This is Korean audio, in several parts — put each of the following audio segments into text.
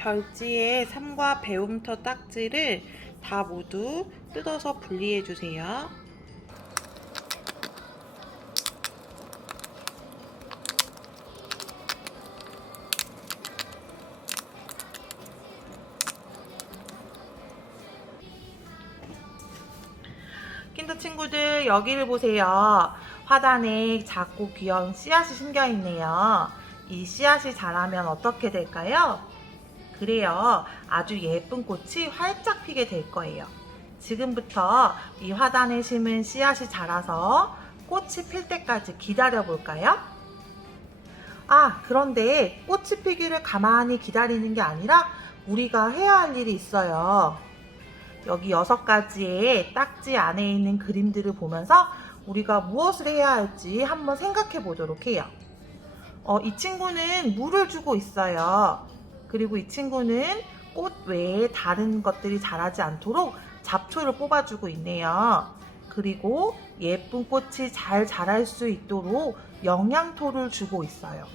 별지의 삼과 배움터 딱지를 다 모두 뜯어서 분리해 주세요. 킨더 친구들, 여기를 보세요. 화단에 작고 귀여운 씨앗이 심겨 있네요. 이 씨앗이 자라면 어떻게 될까요? 그래요. 아주 예쁜 꽃이 활짝 피게 될 거예요. 지금부터 이 화단에 심은 씨앗이 자라서 꽃이 필 때까지 기다려 볼까요? 그런데 꽃이 피기를 가만히 기다리는 게 아니라 우리가 해야 할 일이 있어요. 여기 6가지의 딱지 안에 있는 그림들을 보면서 우리가 무엇을 해야 할지 한번 생각해 보도록 해요. 이 친구는 물을 주고 있어요. 그리고 이 친구는 꽃 외에 다른 것들이 자라지 않도록 잡초를 뽑아주고 있네요. 그리고 예쁜 꽃이 잘 자랄 수 있도록 영양토를 주고 있어요.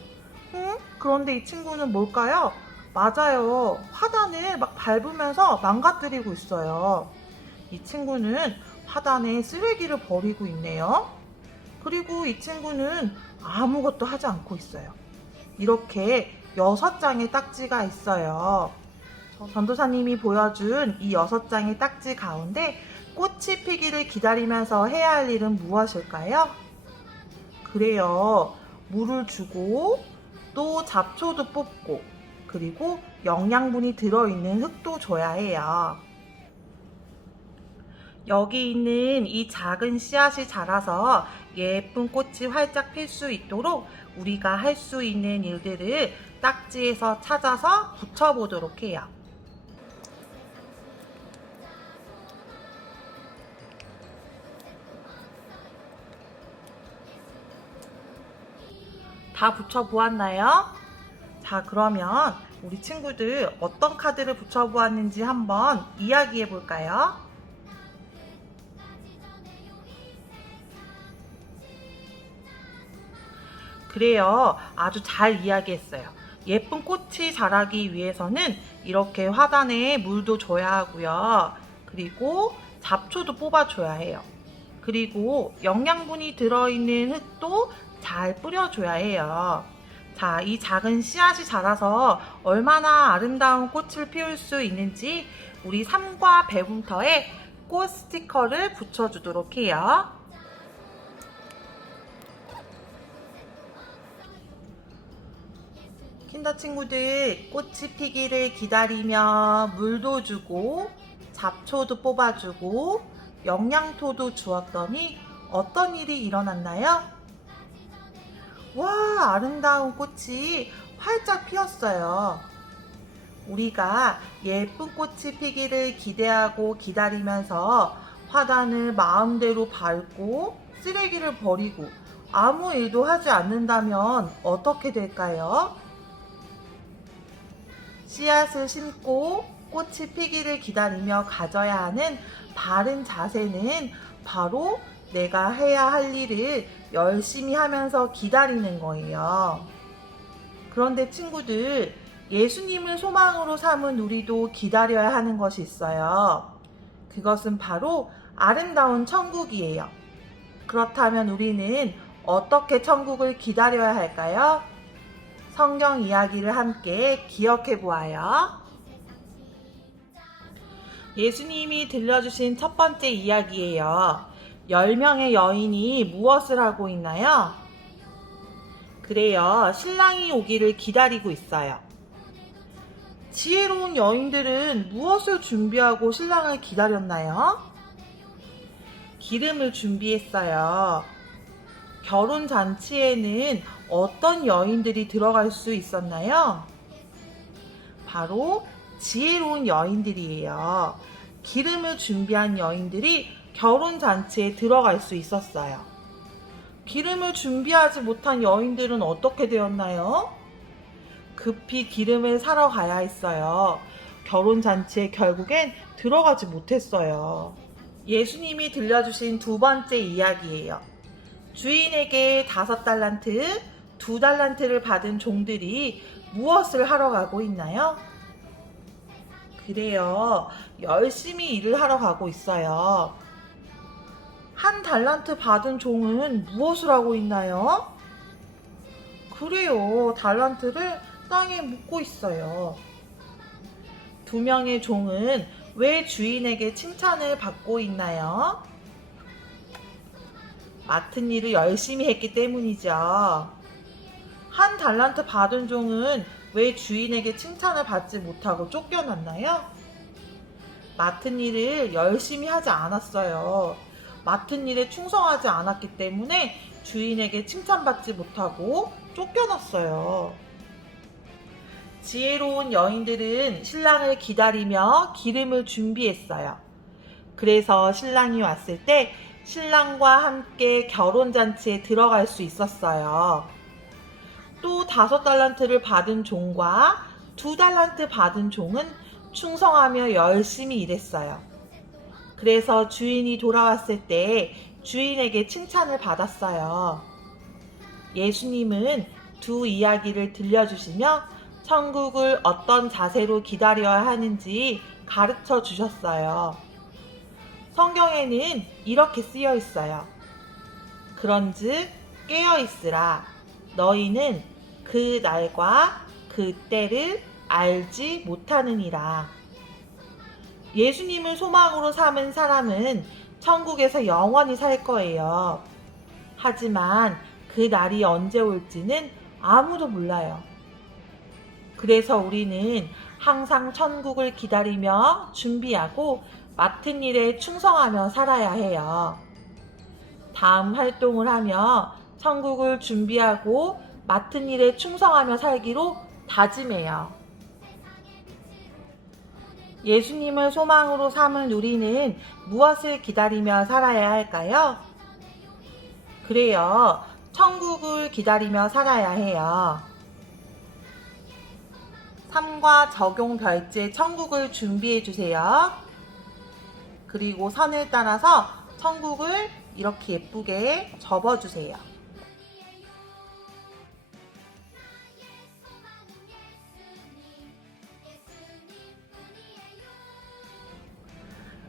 그런데 이 친구는 뭘까요? 맞아요. 화단을 막 밟으면서 망가뜨리고 있어요. 이 친구는 화단에 쓰레기를 버리고 있네요. 그리고 이 친구는 아무것도 하지 않고 있어요. 이렇게 6장의 딱지가 있어요. 전도사님이 보여준 이 6장의 딱지 가운데 꽃이 피기를 기다리면서 해야 할 일은 무엇일까요? 그래요. 물을 주고 또 잡초도 뽑고 그리고 영양분이 들어있는 흙도 줘야 해요. 여기 있는 이 작은 씨앗이 자라서 예쁜 꽃이 활짝 필 수 있도록 우리가 할 수 있는 일들을 딱지에서 찾아서 붙여보도록 해요. 다 붙여보았나요? 자, 그러면 우리 친구들 어떤 카드를 붙여보았는지 한번 이야기해 볼까요? 그래요. 아주 잘 이야기했어요. 예쁜 꽃이 자라기 위해서는 이렇게 화단에 물도 줘야 하고요. 그리고 잡초도 뽑아줘야 해요. 그리고 영양분이 들어있는 흙도 잘 뿌려줘야 해요. 자, 이 작은 씨앗이 자라서 얼마나 아름다운 꽃을 피울 수 있는지 우리 삼과 배움터에 꽃 스티커를 붙여주도록 해요. 킨더 친구들, 꽃이 피기를 기다리며 물도 주고 잡초도 뽑아주고 영양토도 주었더니 어떤 일이 일어났나요? 와, 아름다운 꽃이 활짝 피었어요. 우리가 예쁜 꽃이 피기를 기대하고 기다리면서 화단을 마음대로 밟고 쓰레기를 버리고 아무 일도 하지 않는다면 어떻게 될까요? 씨앗을 심고 꽃이 피기를 기다리며 가져야 하는 바른 자세는 바로 내가 해야 할 일을 열심히 하면서 기다리는 거예요. 그런데 친구들, 예수님을 소망으로 삼은 우리도 기다려야 하는 것이 있어요. 그것은 바로 아름다운 천국이에요. 그렇다면 우리는 어떻게 천국을 기다려야 할까요? 성경 이야기를 함께 기억해 보아요. 예수님이 들려주신 첫 번째 이야기예요. 10명의 여인이 무엇을 하고 있나요? 그래요. 신랑이 오기를 기다리고 있어요. 지혜로운 여인들은 무엇을 준비하고 신랑을 기다렸나요? 기름을 준비했어요. 결혼 잔치에는 어떤 여인들이 들어갈 수 있었나요? 바로 지혜로운 여인들이에요. 기름을 준비한 여인들이 결혼 잔치에 들어갈 수 있었어요. 기름을 준비하지 못한 여인들은 어떻게 되었나요? 급히 기름을 사러 가야 했어요. 결혼 잔치에 결국엔 들어가지 못했어요. 예수님이 들려주신 두 번째 이야기예요. 주인에게 5달란트, 2달란트를 받은 종들이 무엇을 하러 가고 있나요? 그래요. 열심히 일을 하러 가고 있어요. 한 달란트 받은 종은 무엇을 하고 있나요? 그래요. 달란트를 땅에 묻고 있어요. 2명의 종은 왜 주인에게 칭찬을 받고 있나요? 맡은 일을 열심히 했기 때문이죠. 한 달란트 받은 종은 왜 주인에게 칭찬을 받지 못하고 쫓겨났나요? 맡은 일을 열심히 하지 않았어요. 맡은 일에 충성하지 않았기 때문에 주인에게 칭찬받지 못하고 쫓겨났어요. 지혜로운 여인들은 신랑을 기다리며 기름을 준비했어요. 그래서 신랑이 왔을 때 신랑과 함께 결혼잔치에 들어갈 수 있었어요. 또 5달란트를 받은 종과 2달란트 받은 종은 충성하며 열심히 일했어요. 그래서 주인이 돌아왔을 때 주인에게 칭찬을 받았어요. 예수님은 2 이야기를 들려주시며 천국을 어떤 자세로 기다려야 하는지 가르쳐 주셨어요. 성경에는 이렇게 쓰여 있어요. 그런즉 깨어 있으라. 너희는 그 날과 그 때를 알지 못하느니라. 예수님을 소망으로 삼은 사람은 천국에서 영원히 살 거예요. 하지만 그 날이 언제 올지는 아무도 몰라요. 그래서 우리는 항상 천국을 기다리며 준비하고 맡은 일에 충성하며 살아야 해요. 다음 활동을 하며 천국을 준비하고 맡은 일에 충성하며 살기로 다짐해요. 예수님을 소망으로 삼은 우리는 무엇을 기다리며 살아야 할까요? 그래요. 천국을 기다리며 살아야 해요. 삶과 적용 별제 천국을 준비해 주세요. 그리고 선을 따라서 천국을 이렇게 예쁘게 접어주세요.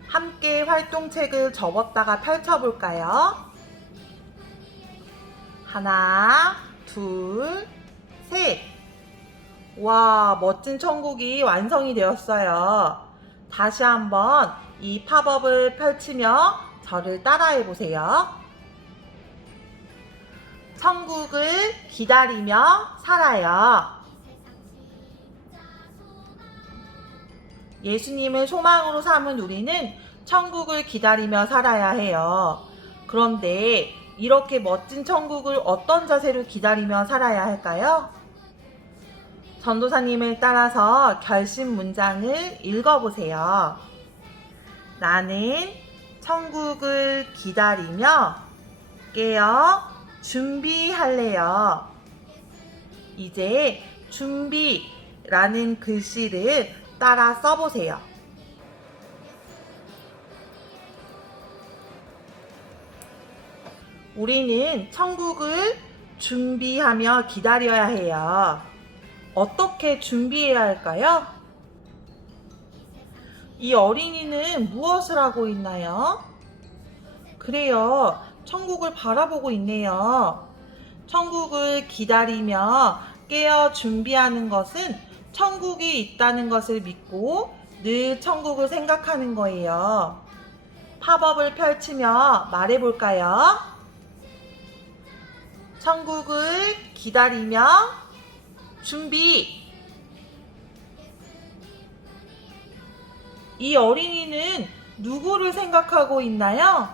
함께 활동책을 접었다가 펼쳐볼까요? 하나, 둘, 셋. 와, 멋진 천국이 완성이 되었어요. 다시 한번 이 팝업을 펼치며 저를 따라해 보세요. 천국을 기다리며 살아요. 예수님을 소망으로 삼은 우리는 천국을 기다리며 살아야 해요. 그런데 이렇게 멋진 천국을 어떤 자세로 기다리며 살아야 할까요? 전도사님을 따라서 결심 문장을 읽어보세요. 나는 천국을 기다리며 깨어 준비할래요. 이제 준비라는 글씨를 따라 써보세요. 우리는 천국을 준비하며 기다려야 해요. 어떻게 준비해야 할까요? 이 어린이는 무엇을 하고 있나요? 그래요. 천국을 바라보고 있네요. 천국을 기다리며 깨어 준비하는 것은 천국이 있다는 것을 믿고 늘 천국을 생각하는 거예요. 팝업을 펼치며 말해볼까요? 천국을 기다리며 준비. 이 어린이는 누구를 생각하고 있나요?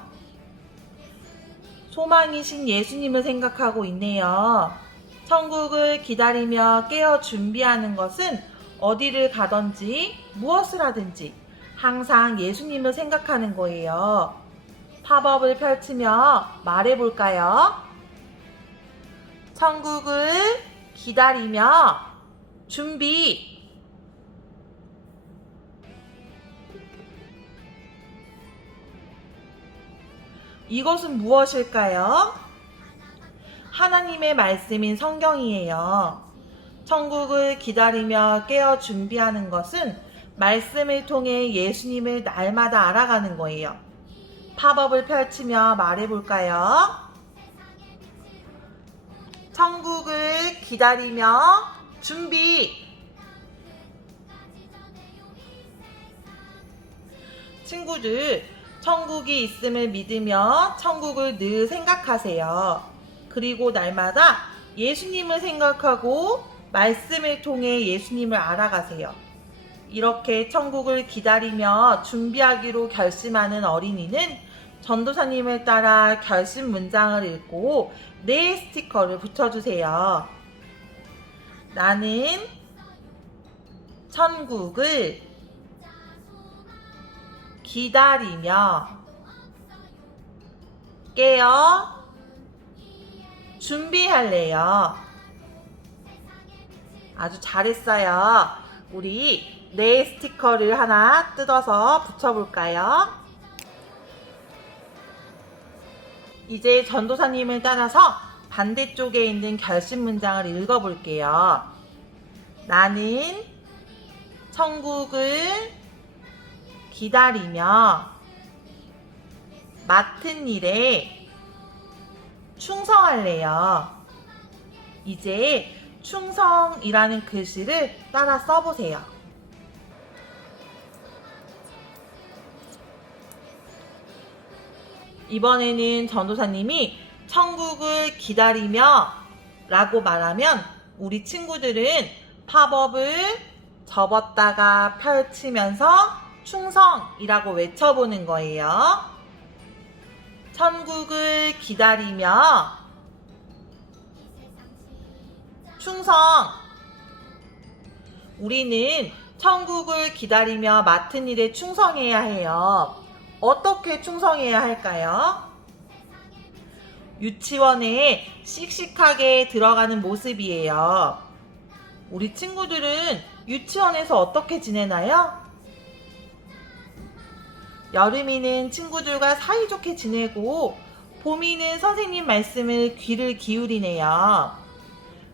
소망이신 예수님을 생각하고 있네요. 천국을 기다리며 깨어 준비하는 것은 어디를 가든지 무엇을 하든지 항상 예수님을 생각하는 거예요. 팝업을 펼치며 말해볼까요? 천국을 기다리며 준비. 이것은 무엇일까요? 하나님의 말씀인 성경이에요. 천국을 기다리며 깨어 준비하는 것은 말씀을 통해 예수님을 날마다 알아가는 거예요. 팝업을 펼치며 말해볼까요? 천국을 기다리며 준비! 친구들, 천국이 있음을 믿으며 천국을 늘 생각하세요. 그리고 날마다 예수님을 생각하고 말씀을 통해 예수님을 알아가세요. 이렇게 천국을 기다리며 준비하기로 결심하는 어린이는 전도사님을 따라 결심 문장을 읽고 네 스티커를 붙여주세요. 나는 천국을 기다리며 깨어 준비할래요. 아주 잘했어요. 우리 네 스티커를 하나 뜯어서 붙여볼까요? 이제 전도사님을 따라서 반대쪽에 있는 결심 문장을 읽어볼게요. 나는 천국을 기다리며 맡은 일에 충성할래요. 이제 충성이라는 글씨를 따라 써보세요. 이번에는 전도사님이 천국을 기다리며 라고 말하면 우리 친구들은 팝업을 접었다가 펼치면서 충성이라고 외쳐보는 거예요. 천국을 기다리며 충성. 우리는 천국을 기다리며 맡은 일에 충성해야 해요. 어떻게 충성해야 할까요? 유치원에 씩씩하게 들어가는 모습이에요. 우리 친구들은 유치원에서 어떻게 지내나요? 여름이는 친구들과 사이좋게 지내고 봄이는 선생님 말씀을 귀를 기울이네요.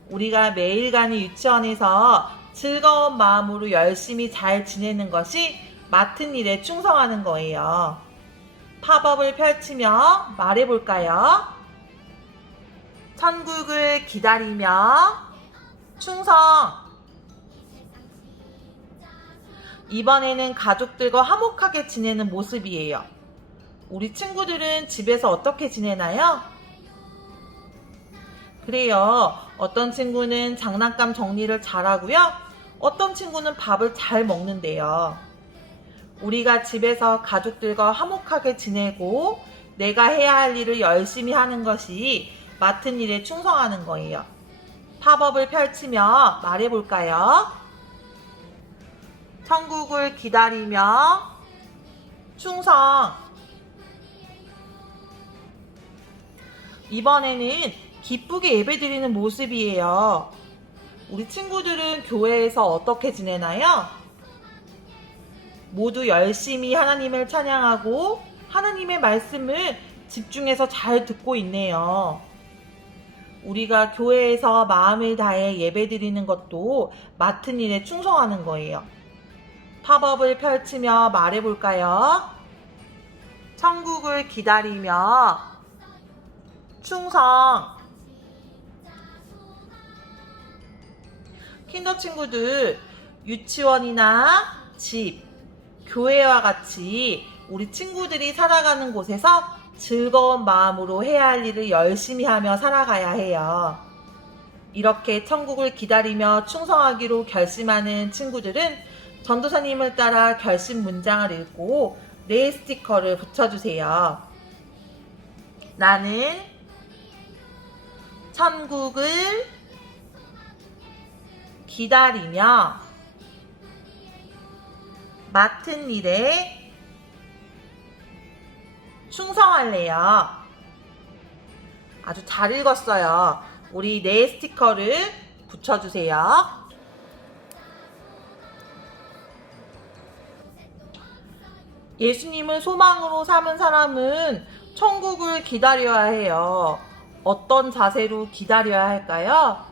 우리가 매일 가는 유치원에서 즐거운 마음으로 열심히 잘 지내는 것이 맡은 일에 충성하는 거예요. 팝업을 펼치며 말해볼까요? 천국을 기다리며 충성. 이번에는 가족들과 화목하게 지내는 모습이에요. 우리 친구들은 집에서 어떻게 지내나요? 그래요. 어떤 친구는 장난감 정리를 잘하고요. 어떤 친구는 밥을 잘 먹는데요. 우리가 집에서 가족들과 화목하게 지내고 내가 해야 할 일을 열심히 하는 것이 맡은 일에 충성하는 거예요. 팝업을 펼치며 말해볼까요? 천국을 기다리며 충성. 이번에는 기쁘게 예배드리는 모습이에요. 우리 친구들은 교회에서 어떻게 지내나요? 모두 열심히 하나님을 찬양하고 하나님의 말씀을 집중해서 잘 듣고 있네요. 우리가 교회에서 마음을 다해 예배드리는 것도 맡은 일에 충성하는 거예요. 팝업을 펼치며 말해볼까요? 천국을 기다리며 충성. 킨더 친구들, 유치원이나 집, 교회와 같이 우리 친구들이 살아가는 곳에서 즐거운 마음으로 해야 할 일을 열심히 하며 살아가야 해요. 이렇게 천국을 기다리며 충성하기로 결심하는 친구들은 전도사님을 따라 결심 문장을 읽고 네 스티커를 붙여주세요. 나는 천국을 기다리며 맡은 일에 충성할래요. 아주 잘 읽었어요. 우리 네 스티커를 붙여주세요. 예수님을 소망으로 삼은 사람은 천국을 기다려야 해요. 어떤 자세로 기다려야 할까요?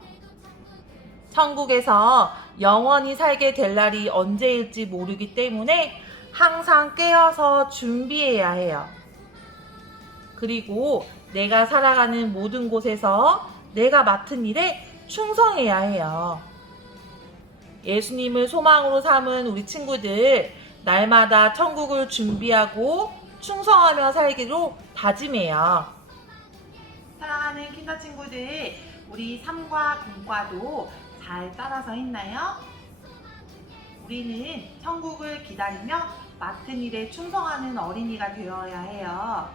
천국에서 영원히 살게 될 날이 언제일지 모르기 때문에 항상 깨어서 준비해야 해요. 그리고 내가 살아가는 모든 곳에서 내가 맡은 일에 충성해야 해요. 예수님을 소망으로 삼은 우리 친구들, 날마다 천국을 준비하고 충성하며 살기로 다짐해요. 사랑하는 킨더 친구들, 우리 3과 공과도 잘 따라서 했나요? 우리는 천국을 기다리며 맡은 일에 충성하는 어린이가 되어야 해요.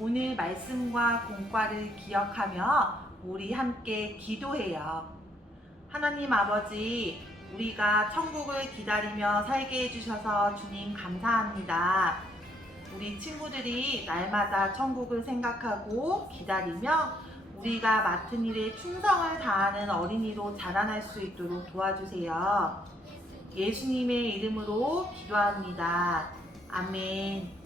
오늘 말씀과 공과를 기억하며 우리 함께 기도해요. 하나님 아버지, 우리가 천국을 기다리며 살게 해주셔서 주님 감사합니다. 우리 친구들이 날마다 천국을 생각하고 기다리며 우리가 맡은 일에 충성을 다하는 어린이로 자라날 수 있도록 도와주세요. 예수님의 이름으로 기도합니다. 아멘.